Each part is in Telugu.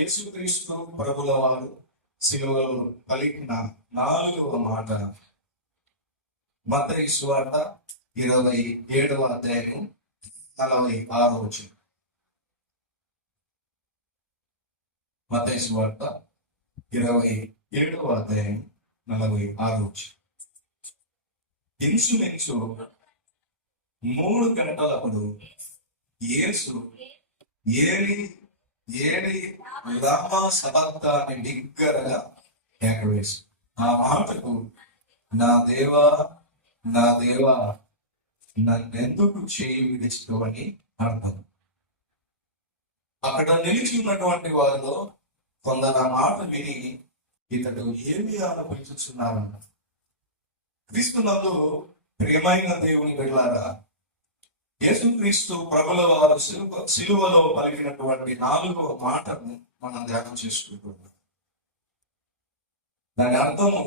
యేసుక్రీస్తు ప్రభుల వారు సిలువలో పలికిన నాలుగవ మాట. మత సువార్త ఇరవై ఏడవ అధ్యాయం నలభై ఆరో వచ్చిన మత సువార్త ఇరవై ఏడవ అధ్యాయం నలభై ఆరో వచ్చిన ఇంచుమించు మూడు గంటలప్పుడు యేసు ఏలి ఏడి రామ సబక్తాన్ని బిగ్గరగా ఎక్కవేసి ఆ మాటకు నా దేవా నా దేవా నన్నెందుకు చేయి విడిచిపోవని అర్థం. అక్కడ నిలిచి ఉన్నటువంటి వారిలో కొందరు ఆ మాట విని ఇతడు ఏమి ఆలోచించున్నారన్న క్రీస్తునందు ప్రియమైన దేవుని వెళ్ళారా యేసుక్రీస్తు ప్రభుల వారు సిలువ సిలువలో పలికినటువంటి నాలుగవ మాటను మనం ధ్యానం చేసుకుంటున్నాం. దాని అర్థము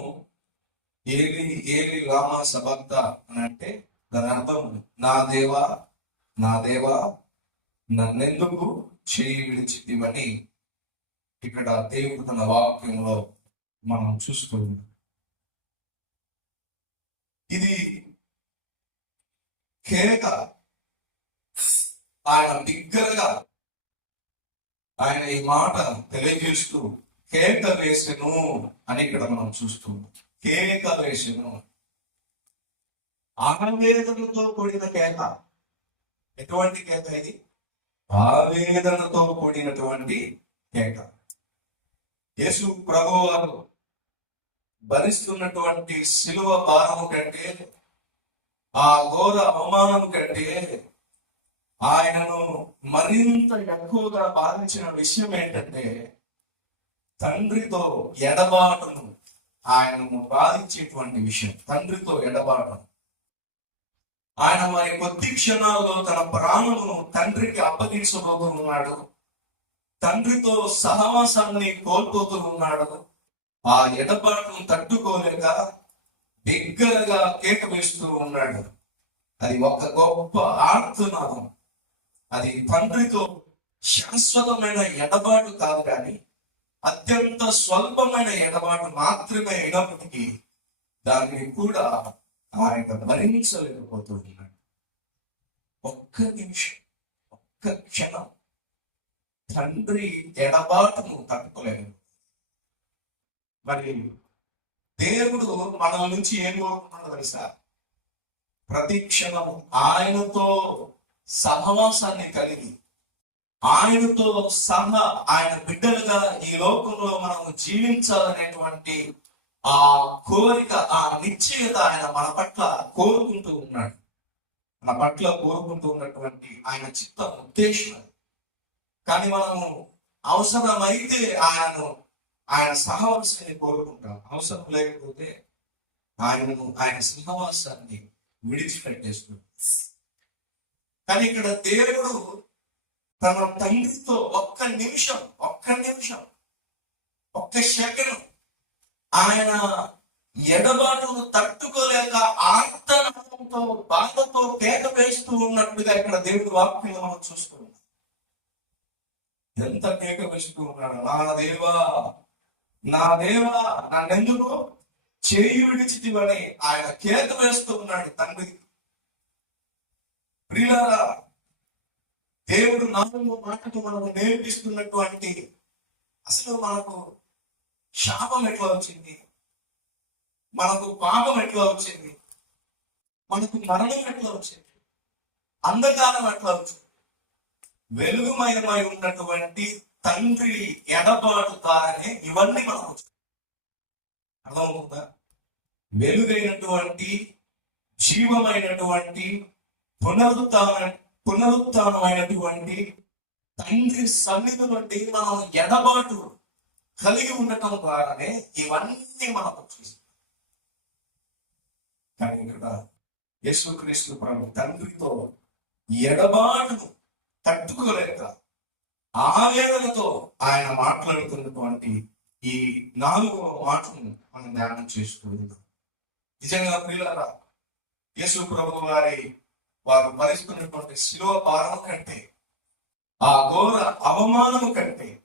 ఏలి ఏలి రామ సబద్ద అని అంటే దాని అర్థం నా దేవా నా దేవా నన్నెందుకు చేయి విడిచితివని ఇక్కడ దేవుడు తన వాక్యంలో మనం చూస్తున్నాం. ఇది కేక ఆయన బిగ్గరగా ఆయన ఈ మాట తెలియజేస్తూ కేక వేసెను అని ఇక్కడ మనం చూస్తున్నాం. కేక వేసెను. ఆవేదనతో కూడిన కేక. ఎటువంటి కేక ఇది? ఆవేదనతో కూడినటువంటి కేక. యేసు ప్రభు వారు భరిస్తున్నటువంటి శిలువ భారము కంటే ఆ ఘోర అవమానం కంటే ఆయనను మరింత ఎక్కువగా బాధించిన విషయం ఏంటంటే తండ్రితో ఎడబాటును ఆయనను బాధించేటువంటి విషయం తండ్రితో ఎడబాటు ఆయన మరి కొద్ది క్షణాల్లో తన ప్రాణమును తండ్రికి అప్పగించబోతున్నాడు. తండ్రితో సహవాసాన్ని కోల్పోతూ ఉన్నాడు ఆ ఎడబాటును తట్టుకోలేక బిగ్గరగా కేక వేస్తూ ఉన్నాడు. అది ఒక గొప్ప ఆర్తనాదం. అది తండ్రితో శాశ్వతమైన ఎడబాటు కాదు కానీ అత్యంత స్వల్పమైన ఎడబాటు మాత్రమే అయినప్పటికీ దాన్ని కూడా ఆయన భరించలేకపోతున్నాడు. ఒక్క నిమిషం ఒక్క క్షణం తండ్రి ఎడబాటును తట్టుకోలేదు. మరి దేవుడు మన నుంచి ఏం కోరుకున్నాడు తెలుసా? ప్రతి క్షణం ఆయనతో సహవాసాన్ని కలిగి ఆయనతో సహా ఆయన బిడ్డలుగా ఈ లోకంలో మనం జీవించాలనేటువంటి ఆ కోరిక ఆ నిశ్చయత ఆయన మన పట్ల కోరుకుంటూ ఉన్నాడు. మన పట్ల కోరుకుంటూ ఉన్నటువంటి ఆయన చిత్త ఉద్దేశం. కానీ మనము అవసరమైతే ఆయనను ఆయన సహవాసాన్ని కోరుకుంటాం. అవసరం లేకపోతే ఆయనను ఆయన సహవాసాన్ని విడిచిపెట్టేస్తున్నాం. కానీ ఇక్కడ దేవుడు తన తండ్రితో ఒక్క నిమిషం ఒక్క నిమిషం ఒక్క సెకండ్ ఆయన ఎడబాటును తట్టుకోలేక ఆర్తనంతో బాధతో కేక వేస్తూ ఉన్నట్టుగా ఇక్కడ దేవుడు వాక్యంలో మనం చూస్తున్నాం. ఎంత కేక వేస్తూ ఉన్నాడు. నా దేవా నా దేవా నన్నెందుకు చేయి విడిచిటివని ఆయన కేక వేస్తూ ఉన్నాడు. తండ్రి ప్రియులారా దేవుడు నాలుగో మాటకు మనకు నేర్పిస్తున్నటువంటి అసలు మనకు శాపం ఎట్లా వచ్చింది? మనకు పాపం ఎట్లా వచ్చింది? మనకు మరణం ఎట్లా వచ్చింది? అంధకారం ఎట్లా వచ్చింది? వెలుగుమయమై ఉన్నటువంటి తండ్రి ఎడబాటు ద్వారానే ఇవన్నీ మనకు వచ్చాయి అర్థమవుతుందా? వెలుగైనటువంటి జీవమైనటువంటి పునరుత్న పునరుత్నమైనటువంటి తండ్రి సన్నిధి నుండి మనం ఎడబాటు కలిగి ఉండటం ద్వారానే ఇవన్నీ మనకు కానీ ఇక్కడ యేసుక్రీస్తు ప్రభు తండ్రితో ఎడబాటును తట్టుకోలేక ఆవేదనతో ఆయన మాట్లాడుతున్నటువంటి ఈ నాలుగవ మాటను మనం ధ్యానం చేసుకుంటున్నాం నిజంగా పిల్లల యేసు ప్రభు వారి వారు భరిస్తున్నటువంటి శిలువ భారం కంటే ఆ ఘోర అవమానము కంటే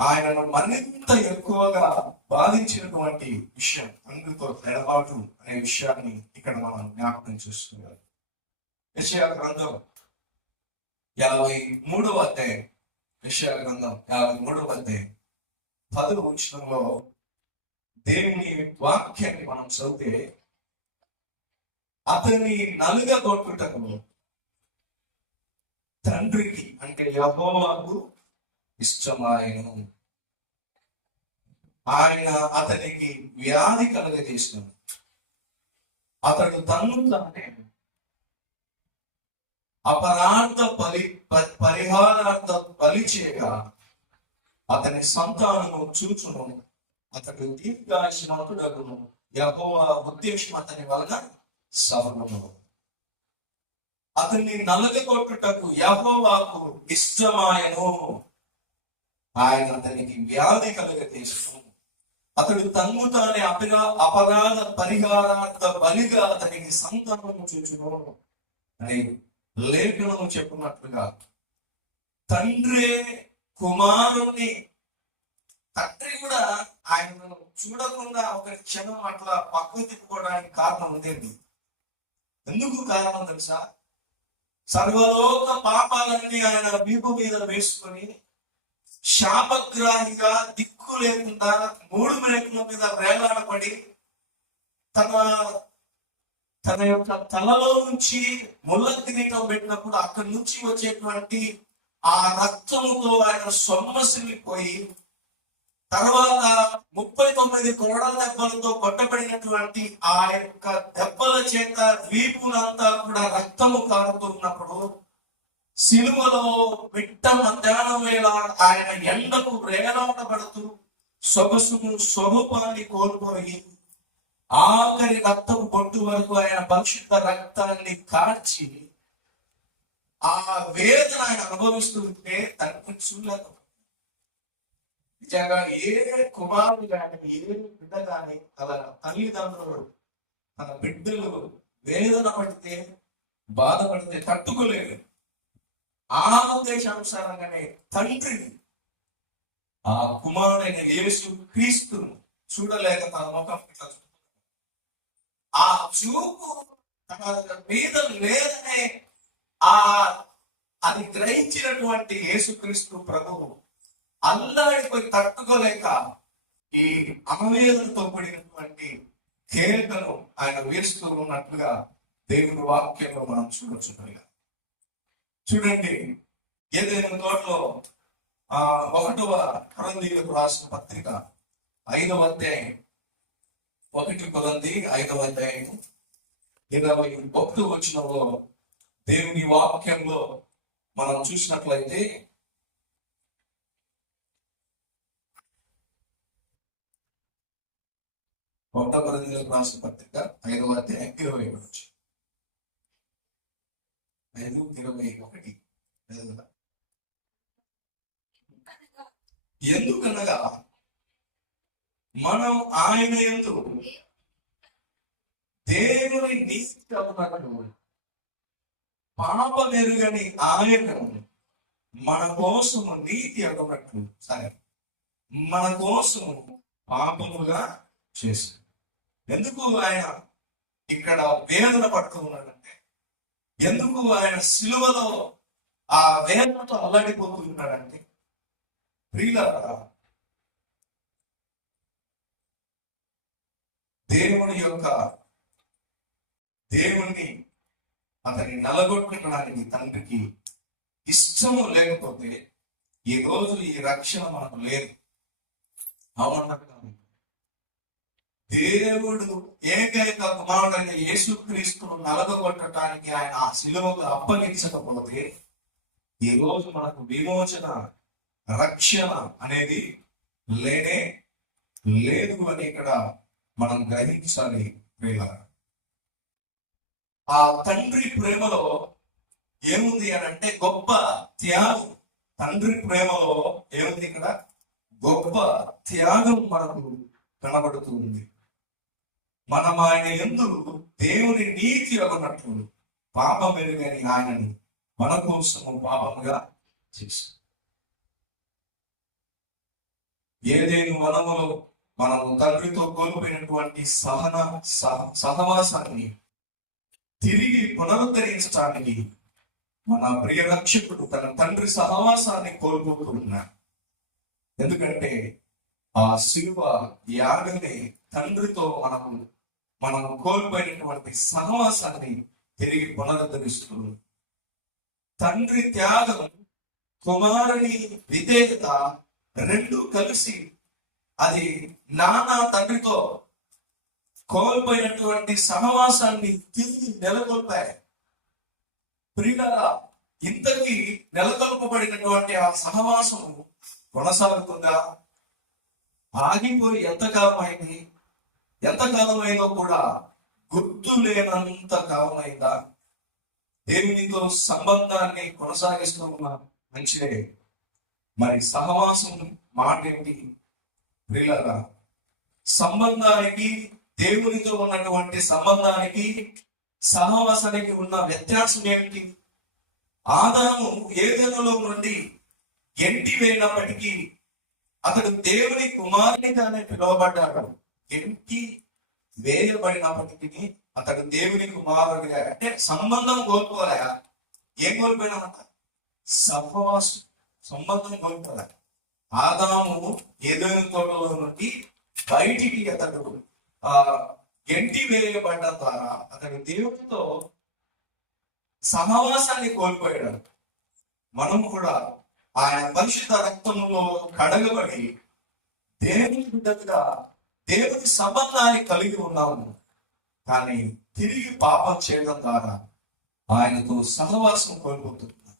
ఆయనను మరింత ఎక్కువగా బాధించినటువంటి విషయం అందుతో ఎడబాటు అనే విషయాన్ని ఇక్కడ మనం జ్ఞాపకం చేస్తున్నారు విషయా గ్రంథం యాభై మూడవ అధ్యాయం. విషయా గ్రంథం యాభై మూడవ అధ్యాయం. పదవ ఉచితంలో దేవుని వాక్యాన్ని మనం చదివితే అతన్ని నలుగగొట్టుటకు తండ్రికి అంటే యహోవాకు ఇష్టమాయను. ఆయన అతనికి వ్యాధి కలగజేసినాడు. అతడు తన్ను తానే అపరార్థ పలి పరిహారార్థ బలి చేయగా అతని సంతానము చూచును. అతడు దీర్ఘాయుష్మంతుడగును. యహోవా ఉద్దేశం అతని వలన సఫలము అతన్ని నలగగొట్టుటకు యహోవాకు ఇష్టమాయను. ఆయన అతనికి వ్యాధి కలుగజేసును. అతడు తన్ను తానే అపరా అపరాధ పరిహారార్థ బలిగా అతనికి సంతానము చూచును అని లేఖనము చెప్పినట్లుగా తండ్రే కుమారుణ్ణి తండ్రి కూడా ఆయనను చూడకుండా ఒక క్షణం అట్లా పక్కకు తిప్పుకోవడానికి కారణం ఉండేది ఎందుకు కారణం తెలుసా? సర్వలోక పాపాలన్నీ ఆయన వీపు మీద వేసుకొని శాపగ్రాహిగా దిక్కు లేకుండా మూడు మేకుల మీద వేలాడబడి తన తన యొక్క తలలో నుంచి ముళ్ళ కిరీటం పెట్టినప్పుడు అక్కడి నుంచి వచ్చేటువంటి ఆ రక్తముతో ఆయన సొమ్మసిల్లిపోయి తర్వాత ముప్పై తొమ్మిది కోడల దెబ్బలతో కొట్టబడినటువంటి ఆ యొక్క దెబ్బల చేత ద్వీపులంతా కూడా రక్తము కారుతున్నప్పుడు సిలువలో విట్ట మధ్యాహ్నం వేళ ఆయన ఎండకు వేలాడబడుతూ సొగసును స్వరూపాన్ని కోల్పోయి ఆఖరి రక్తం బొట్టు వరకు ఆయన పరిశుద్ధ రక్తాన్ని కార్చి ఆ వేదన ఆయన అనుభవిస్తుంటే తనకు చూడలేదు నిజంగా ఏ కుమారుడు కానీ ఏ బిడ్డ కానీ తన తల్లిదండ్రులు తన బిడ్డలు వేదన పడితే బాధపడితే తట్టుకోలేదు ఆ ఉద్దేశానుసారంగానే తండ్రి ఆ కుమారుడైన యేసు క్రీస్తును చూడలేక తన ముఖం ఇట్లా ఆ చూపు తన మీద లేదనే ఆ అది గ్రహించినటువంటి యేసుక్రీస్తు ప్రభువు అల్లాడిపోయి తట్టుకోలేక ఈ అమవేలతో కూడినటువంటి కేకను ఆయన వేస్తూ ఉన్నట్లుగా దేవుని వాక్యంలో మనం చూడొచ్చు చూడండి ఏదైనా తోటలో ఆ ఒకటవ కొరందీలకు రాసిన పత్రిక ఐదవ అధ్యాయం. ఒకటి కొరంది ఐదవ అధ్యాయం ఇరవై ఒకటి వచ్చినలో దేవుని వాక్యంలో మనం చూసినట్లయితే ఒకటవ కొరందీలకు రాసిన పత్రిక ఐదవ అధ్యాయం ఇరవై ఒకటి ఐదు ఇరవై ఒకటి. ఎందుకనగా మనం ఆయన ఎందు దేవుని నీతి పాప మెరుగని ఆయన మన కోసము నీతి అడగట్టు సరే మన కోసము పాపముగా చేశాడు ఎందుకు ఆయన ఇక్కడ వేదన పడుతూ ఎందుకు ఆయన సిలువలో ఆ వేదనతో అల్లాడిపోతున్నాడంటే? ప్రియులారా దేవుని యొక్క దేవుణ్ణి అతని నలగొట్టడానికి తండ్రికి ఇష్టము లేకపోతే ఈ రోజు ఈ రక్షణ మనకు లేదు. అవునట్టు దేవుడు ఏకైక కుమారుడైన యేసుక్రీస్తును నలగొట్టడానికి ఆయన ఆ శిలువకు అప్పగించకపోతే ఈ రోజు మనకు విమోచన రక్షణ అనేది లేనే లేదు అని ఇక్కడ మనం గ్రహించాలి ప్రియులారా. ఆ తండ్రి ప్రేమలో ఏముంది అని అంటే గొప్ప త్యాగం. తండ్రి ప్రేమలో ఏముంది ఇక్కడ? గొప్ప త్యాగం మనకు కనబడుతుంది. మనం ఆయన ఎందు దేవుని నీతి ఒకనట్లు పాపం ఎరుగని ఆయనని మన కోసము పాపముగా చేశాడు. ఏదేను వనములో మనము తండ్రితో కోల్పోయినటువంటి సహన సహ- సహవాసాన్ని తిరిగి పునరుద్ధరించడానికి మన ప్రియ రక్షకుడు తన తండ్రి సహవాసాన్ని కోల్పోతూ ఎందుకంటే ఆ శిలువ యాగనే తండ్రితో మనము మనం కోల్పోయినటువంటి సహవాసాన్ని తిరిగి పునరుద్ధరిస్తుంది. తండ్రి త్యాగం కుమారుని విధేయత రెండు కలిసి అది నానా తండ్రితో కోల్పోయినటువంటి సహవాసాన్ని తిరిగి నెలకొల్పాయి. ప్రియులరా ఇంతకీ నెలకొల్పబడినటువంటి ఆ సహవాసము కొనసాగుతుందా? ఆగిపోయి ఎంతకాలం అయింది ఎంతకాలం అయినా కూడా గుర్తు లేనంత కాలం అయిందా దేవునితో సంబంధాన్ని కొనసాగిస్తున్న మంచిదే. మరి సహవాసం మాట ఏంటి ప్రియులరా సంబంధానికి దేవునితో ఉన్నటువంటి సంబంధానికి సహవాసానికి ఉన్న వ్యత్యాసం ఏమిటి? ఆదాము ఏదైనాలో నుండి ఎంటి వెళ్ళినప్పటికీ అతడు దేవుని కుమారునిగానే పిలువబడ్డాడు. ఎంటి వేయబడినప్పటికీ అతడు దేవుని కుమారుడిగా అంటే సంబంధం కోల్పోలే ఏం కోల్పోయినామంట? సహవాసం సంబంధం కోల్పోలే ఆదాము ఏదైనా తోటలో నుండి బయటికి అతడు ఆ ఎంటి వేయబడ్డ ద్వారా అతడు దేవుడితో సహవాసాన్ని కోల్పోయాడు. మనం కూడా ఆయన పరిశుద్ధ రక్తంలో కడగబడి దేవుని బిడ్డగా దేవుని సంబంధాన్ని కలిగి ఉన్నాము. కానీ తిరిగి పాపం చేయడం ద్వారా ఆయనతో సహవాసం కోల్పోతున్నాం.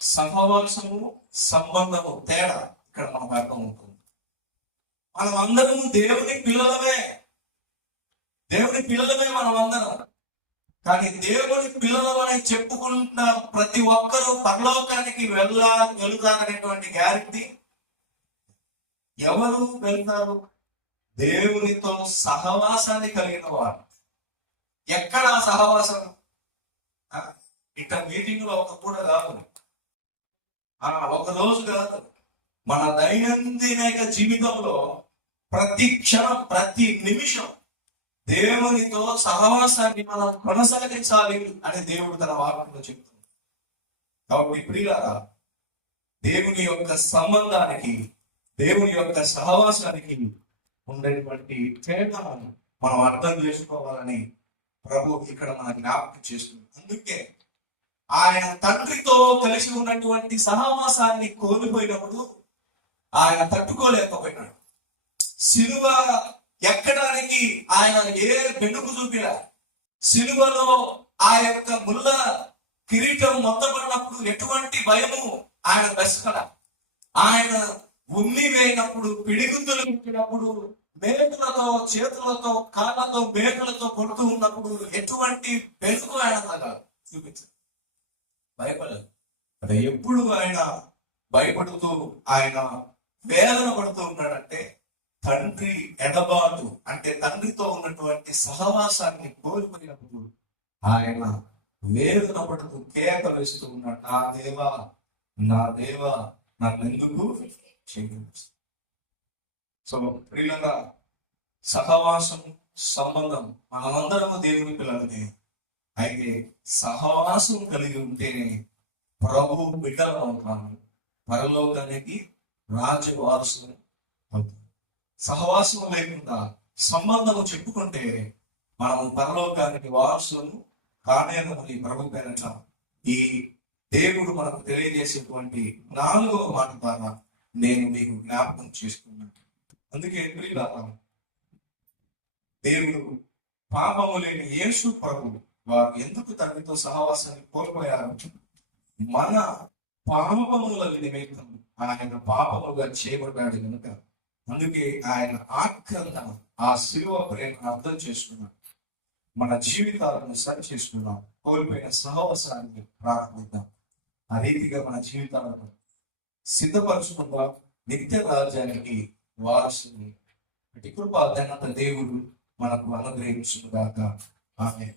సహవాసము సంబంధము తేడా ఇక్కడ మనకు అర్థం అవుతుంది మనం అందరము దేవుని పిల్లలమే. దేవుని పిల్లలమే మనం అందరం కానీ దేవుని పిల్లలమని చెప్పుకుంటున్న ప్రతి ఒక్కరూ పరలోకానికి వెళ్ళా వెళుతారనేటువంటి గ్యారంటీ ఎవరు వెళ్తారు? దేవునితో సహవాసాన్ని కలిగిన వారు. ఎక్కడ ఆ సహవాసం? ఇక్కడ మీటింగ్లో ఒక కూడా కాదు. ఆ ఒక రోజు కాదు. మన దైనందిన జీవితంలో ప్రతి క్షణం ప్రతి నిమిషం దేవునితో సహవాసాన్ని మనం కొనసాగించాలి అని దేవుడు తన వాక్యంలో చెప్తుంది కాబట్టి ప్రియారా దేవుని యొక్క సంబంధానికి దేవుని యొక్క సహవాసానికి ఉండేటువంటి తేడాలను మనం అర్థం చేసుకోవాలని ప్రభు ఇక్కడ మన జ్ఞాపకం చేస్తుంది. అందుకే ఆయన తండ్రితో కలిసి ఉన్నటువంటి సహవాసాన్ని కోల్పోయినప్పుడు ఆయన తట్టుకోలేకపోయినాడు. సిలువ ఎక్కడానికి ఆయన ఏ వెనుకు చూపిన సిలువలో ఆ యొక్క ముళ్ళ కిరీటం మొత్తపడినప్పుడు ఎటువంటి భయము ఆయన బెసకల ఆయన ఉమ్మి వేయినప్పుడు పిడిగుద్దులు పెట్టినప్పుడు మేకలతో చేతులతో కాళ్ళతో మేకలతో కొడుతూ ఉన్నప్పుడు ఎటువంటి వెనుక ఆయన తగలదు. చూపించారు భయపడలేదు అంటే ఎప్పుడు ఆయన భయపడుతూ ఆయన వేదన పడుతూ ఉన్నాడంటే తండ్రి ఎడబాటు అంటే తండ్రితో ఉన్నటువంటి సహవాసాన్ని కోల్పోయినప్పుడు ఆయన వేదన పడుతూ కేక వేస్తూ ఉన్నాడు నా దేవా నా దేవా నన్నెందుకు సో ప్రియులగా సహవాసం సంబంధం మనమందరము దేవుని పిల్లలనే అయితే సహవాసం కలిగి ఉంటేనే ప్రభు బిడ్డలు అవుతాము. పరలోకానికి రాజవారసు అవుతాం. సహవాసం లేకుండా సంబంధము చెప్పుకుంటే మనము పరలోకానికి వారసులను కానేమని ప్రభు పేరట ఈ దేవుడు మనకు తెలియజేసేటువంటి నాలుగవ మాట ద్వారా నేను మీకు జ్ఞాపకం చేసుకున్నాను. అందుకే ప్రియులారా, దేవుడు పాపము లేని యేసు ప్రభు వారు ఎందుకు తండ్రితో సహవాసాన్ని కోల్పోయారు? మన పాపముల నిమిత్తం ఆయన పాపముగా చేయబడ్డాడు కనుక అందుకే ఆయన ఆక్రంద ఆ శిలువ ప్రేమ అర్థం చేసుకున్నాడు. మన జీవితాలను సరి చేసుకున్నాం కోల్పోయిన సహవాసాన్ని ప్రారంభిద్దాం. ఆ రీతిగా మన జీవితాలను సిద్ధపరచుకుందాం? నిత్య రాజ్యానికి వారసుని అటు కృప దేవుడు మనకు అనుగ్రహించుగాక ఆమె